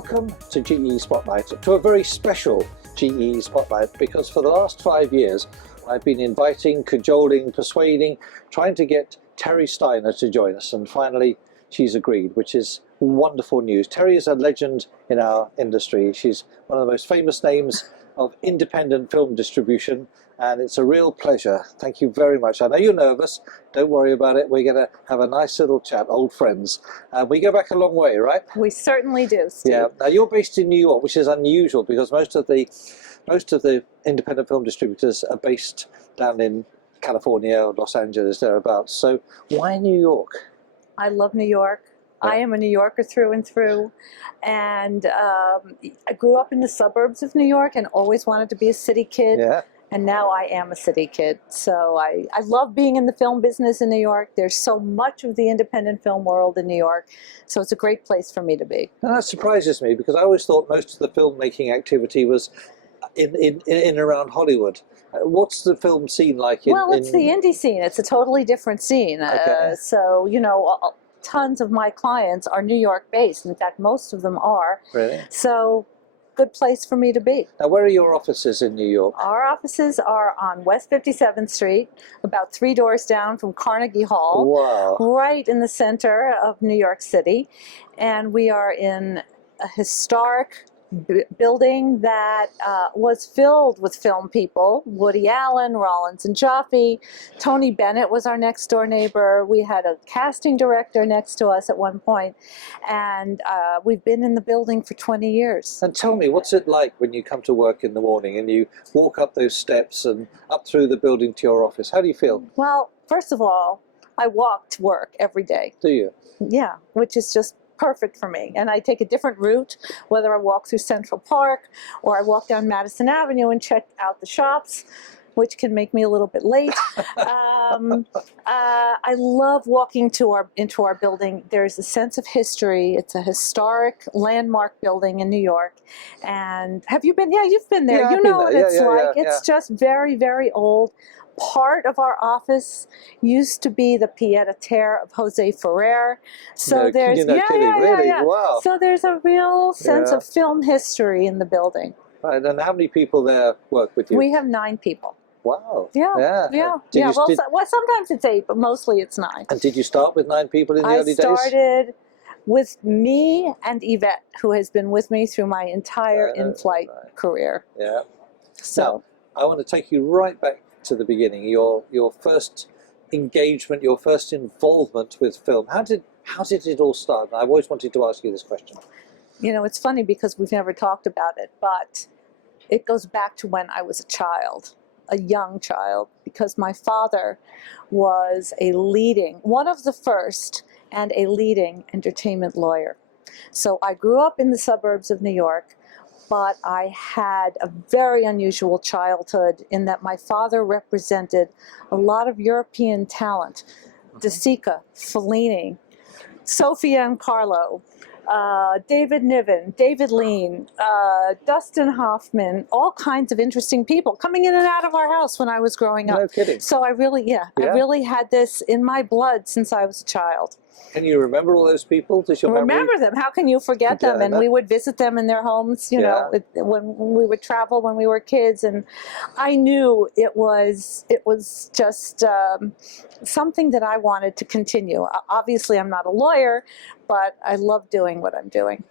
Welcome to GE Spotlight, to a very special GE Spotlight, because for the last 5 years I've been inviting, cajoling, persuading, trying to get Terry Steiner to join us, and finally she's agreed, which is wonderful news. Terry is a legend in our industry. She's one of the most famous names of independent film distribution, and it's a real pleasure. Thank you very much. I know you're nervous. Don't worry about it. We're going to have a nice little chat, old friends. We go back a long way, right? We certainly do, Steve. Yeah. Now you're based in New York, which is unusual because most of the independent film distributors are based down in California or Los Angeles, thereabouts. So why New York? I love New York. I am a New Yorker through and through, and I grew up in the suburbs of New York and always wanted to be a city kid. Yeah. And now I am a city kid. So I love being in the film business in New York. There's so much of the independent film world in New York. So it's a great place for me to be. Now that surprises me because I always thought most of the filmmaking activity was in and around Hollywood. What's the film scene like in... Well, it's the indie scene. It's a totally different scene. Okay. So, you know, tons of my clients are New York based. In fact, most of them are. Really? So, good place for me to be. Now, where are your offices in New York? Our offices are on West 57th Street, about 3 doors down from Carnegie Hall. Wow. Right in the center of New York City. And we are in a historic building that was filled with film people. Woody Allen, Rollins and Joffe, Tony Bennett was our next door neighbor. We had a casting director next to us at one point, and we've been in the building for 20 years. And tell me, what's it like when you come to work in the morning and you walk up those steps and up through the building to your office? How do you feel? Well, first of all, I walk to work every day. Do you? Yeah, which is just perfect for me. And I take a different route, whether I walk through Central Park or I walk down Madison Avenue and check out the shops, which can make me a little bit late. I love walking into our building. There's a sense of history. It's a historic landmark building in New York. And have you been? Yeah, you've been there. Yeah, you know what it's like. Yeah. It's just very, very old. Part of our office used to be the pied-à-terre of Jose Ferrer. So No, there's you're not kidding, really? Wow. So there's a real sense of film history in the building. Right, and how many people there work with you? We have 9 people. Wow. Yeah. Well, sometimes it's 8, but mostly it's 9. And did you start with 9 people in the early days? I started with me and Yvette, who has been with me through my entire in-flight career. Yeah. So now, I want to take you right back to the beginning. Your first engagement, your first involvement with film. How did it all start? And I've always wanted to ask you this question. You know, it's funny because we've never talked about it, but it goes back to when I was a child, a young child, because my father was one of the first and a leading entertainment lawyer. So I grew up in the suburbs of New York, but I had a very unusual childhood in that my father represented a lot of European talent. De Sica, Fellini, Sofia and Carlo, David Niven, David Lean, Dustin Hoffman, all kinds of interesting people coming in and out of our house when I was growing up. No kidding. So I really had this in my blood since I was a child. Can you remember all those people? Does your memory... Remember them. How can you forget them? And we would visit them in their homes, you know, when we would travel when we were kids. And I knew it was just something that I wanted to continue. Obviously, I'm not a lawyer, but I love doing what I'm doing.